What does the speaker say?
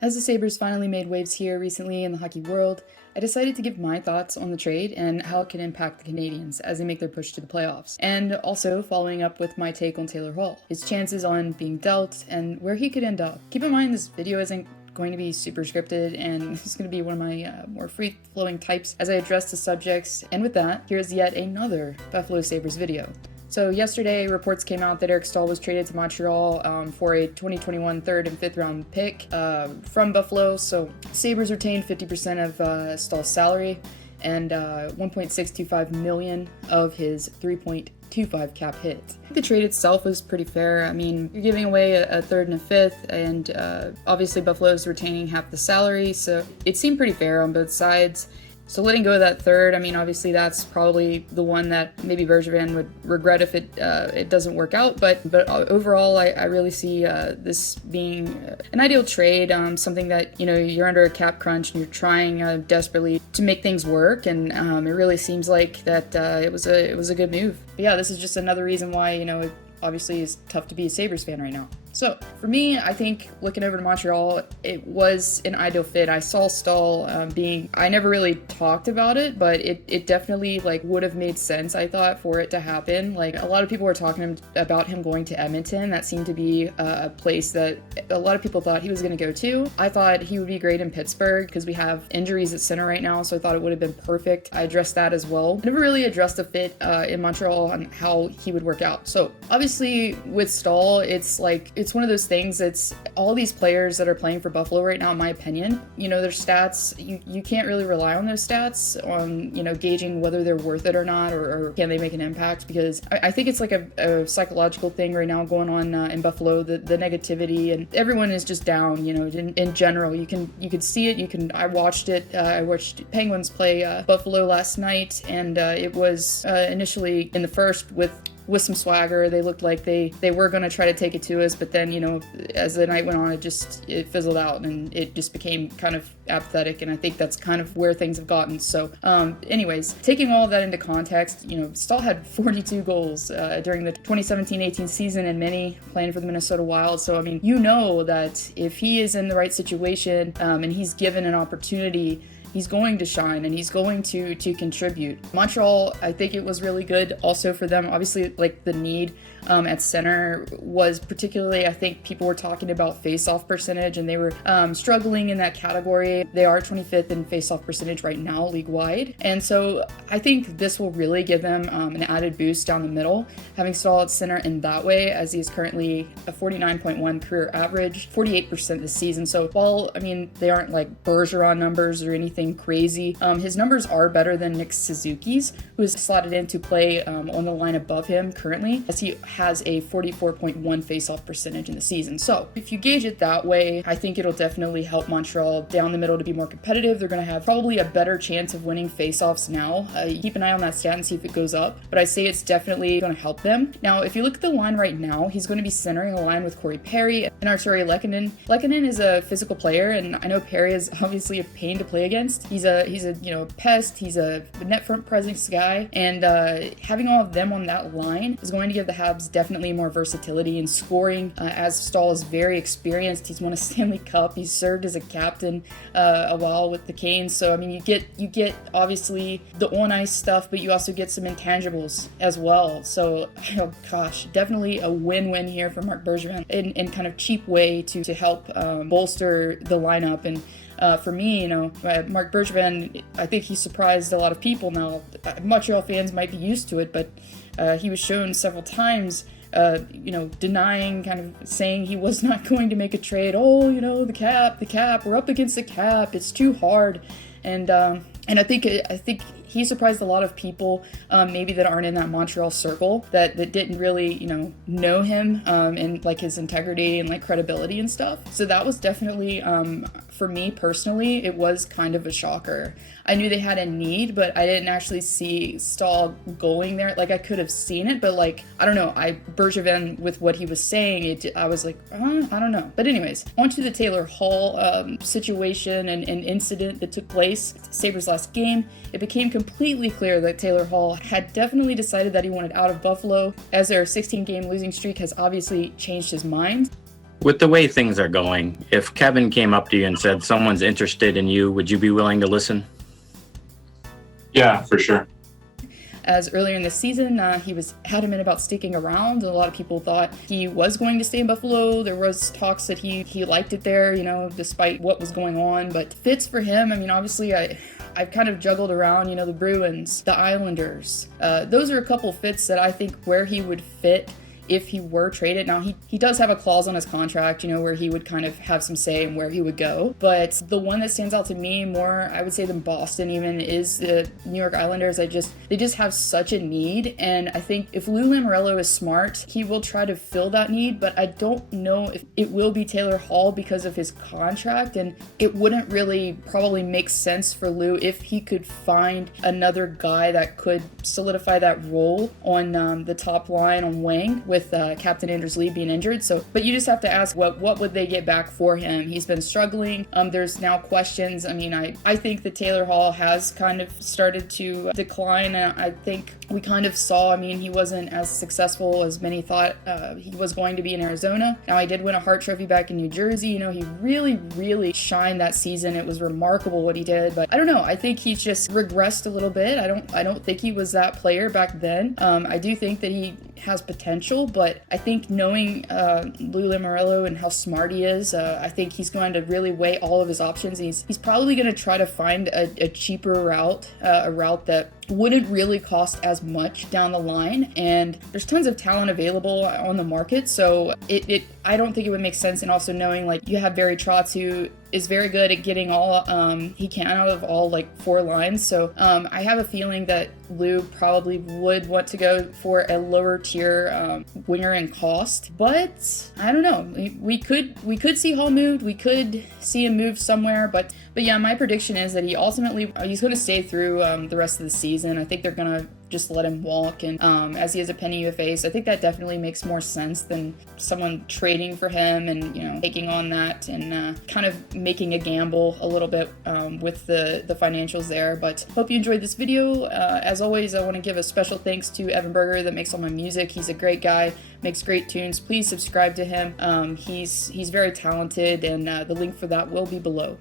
As the Sabres finally made waves here recently in the hockey world, I decided to give my thoughts on the trade and how it can impact the Canadiens as they make their push to the playoffs, and also following up with my take on Taylor Hall, his chances on being dealt, and where he could end up. Keep in mind this video isn't going to be super scripted, and this is going to be one of my more free-flowing types as I address the subjects, and with that, here's yet another Buffalo Sabres video. So yesterday, reports came out that Eric Staal was traded to Montreal for a 2021 third and fifth round pick from Buffalo. So Sabres retained 50% of Staal's salary and $1.625 million of his $3.25 cap hit. I think the trade itself was pretty fair. I mean, you're giving away a third and a fifth, and obviously Buffalo's retaining half the salary, so it seemed pretty fair on both sides. So letting go of that third, I mean, obviously that's probably the one that maybe Berger would regret if it doesn't work out. But overall, I really see this being an ideal trade, something that, you know, you're under a cap crunch and you're trying desperately to make things work, and it really seems like that it was a good move. But yeah, this is just another reason why, you know, it obviously is tough to be a Sabres fan right now. So for me, I think looking over to Montreal, it was an ideal fit. I saw Staal I never really talked about it, but it definitely like would have made sense, I thought, for it to happen. Like a lot of people were talking about him going to Edmonton. That seemed to be a place that a lot of people thought he was going to go to. I thought he would be great in Pittsburgh because we have injuries at center right now, so I thought it would have been perfect. I addressed that as well. I never really addressed the fit in Montreal and how he would work out. So obviously with Staal, it's one of those things. It's all these players that are playing for Buffalo right now, in my opinion, you know, their stats, you can't really rely on those stats on, you know, gauging whether they're worth it or not, or can they make an impact, because I think it's like a psychological thing right now going on in Buffalo, the negativity, and everyone is just down, you know, in general. You could see it, I watched it, I watched Penguins play Buffalo last night, and it was initially in the first with some swagger. They looked like they were going to try to take it to us, but then, you know, as the night went on, it fizzled out and it just became kind of apathetic, and I think that's kind of where things have gotten. So anyways, taking all of that into context, you know, Staal had 42 goals during the 2017-18 season, and many playing for the Minnesota Wild. So I mean, you know that if he is in the right situation and he's given an opportunity, he's going to shine and he's going to contribute. Montreal, I think it was really good also for them. Obviously, like the need at center was particularly, I think people were talking about face-off percentage, and they were struggling in that category. They are 25th in face-off percentage right now, league-wide. And so I think this will really give them an added boost down the middle, having Staal at center in that way, as he is currently a 49.1 career average, 48% this season. So while, I mean, they aren't like Berger numbers or anything crazy, his numbers are better than Nick Suzuki's, who is slotted in to play on the line above him currently, as he has a 44.1 face-off percentage in the season. So if you gauge it that way, I think it'll definitely help Montreal down the middle to be more competitive. They're going to have probably a better chance of winning face-offs now. Keep an eye on that stat and see if it goes up, but I say it's definitely going to help them. Now, if you look at the line right now, he's going to be centering a line with Corey Perry and Artturi Lehkonen. Lehkonen is a physical player, and I know Perry is obviously a pain to play against. He's a you know, pest. He's a net front presence guy, and having all of them on that line is going to give the Habs definitely more versatility in scoring, as Staal is very experienced. He's won a Stanley Cup. He's served as a captain a while with the Canes. So I mean, you get obviously the on ice stuff, but you also get some intangibles as well. So oh gosh, definitely a win-win here for Marc Bergevin in kind of cheap way to help bolster the lineup. And for me, you know, Marc Bergevin, I think he surprised a lot of people. Now, Montreal fans might be used to it, but he was shown several times, you know, denying, kind of saying he was not going to make a trade. Oh, you know, the cap, we're up against the cap, it's too hard. And I think he surprised a lot of people, maybe that aren't in that Montreal circle, that didn't really, you know him and like his integrity and like credibility and stuff. So that was definitely, for me personally, it was kind of a shocker. I knew they had a need, but I didn't actually see Staal going there. Like I could have seen it, but like, I don't know. Bergevin, with what he was saying, I was like, I don't know. But anyways, on to the Taylor Hall situation and incident that took place at Sabres last game. It became completely clear that Taylor Hall had definitely decided that he wanted out of Buffalo, as their 16-game losing streak has obviously changed his mind. With the way things are going, if Kevin came up to you and said someone's interested in you, would you be willing to listen? Yeah, for sure. As earlier in the season, he was adamant about sticking around. A lot of people thought he was going to stay in Buffalo. There was talks that he liked it there, you know, despite what was going on. But fits for him, I mean, obviously I've kind of juggled around, you know, the Bruins, the Islanders. Those are a couple fits that I think where he would fit if he were traded. Now, he does have a clause on his contract, you know, where he would kind of have some say in where he would go. But the one that stands out to me more, I would say, than Boston even, is the New York Islanders. They just have such a need. And I think if Lou Lamoriello is smart, he will try to fill that need. But I don't know if it will be Taylor Hall because of his contract. And it wouldn't really probably make sense for Lou if he could find another guy that could solidify that role on the top line on wing with Captain Anders Lee being injured. So, but you just have to ask what would they get back for him? He's been struggling. There's now questions. I mean, I think that Taylor Hall has kind of started to decline, and I think we kind of saw, I mean, he wasn't as successful as many thought he was going to be in Arizona. Now, he did win a Hart Trophy back in New Jersey. You know, he really shined that season. It was remarkable what he did, but I don't know. I think he's just regressed a little bit. I don't think he was that player back then. I do think that he has potential, but I think knowing Lou Lamoriello and how smart he is, I think he's going to really weigh all of his options. He's probably going to try to find a cheaper route, a route that wouldn't really cost as much down the line, and there's tons of talent available on the market, so I don't think it would make sense. And also knowing, like, you have Barry Trotz, who is very good at getting all he can out of all, like, 4 lines, so I have a feeling that Lou probably would want to go for a lower tier winger in cost, but I don't know. We could see Hall moved, we could see him move somewhere, but yeah, my prediction is that he's going to stay through the rest of the season. I think they're going to just let him walk, and as he has a penny UFA, so I think that definitely makes more sense than someone trading for him and, you know, taking on that and kind of making a gamble a little bit with the financials there. But hope you enjoyed this video. As always, I want to give a special thanks to Evan Berger that makes all my music. He's a great guy, makes great tunes. Please subscribe to him. He's very talented, and the link for that will be below.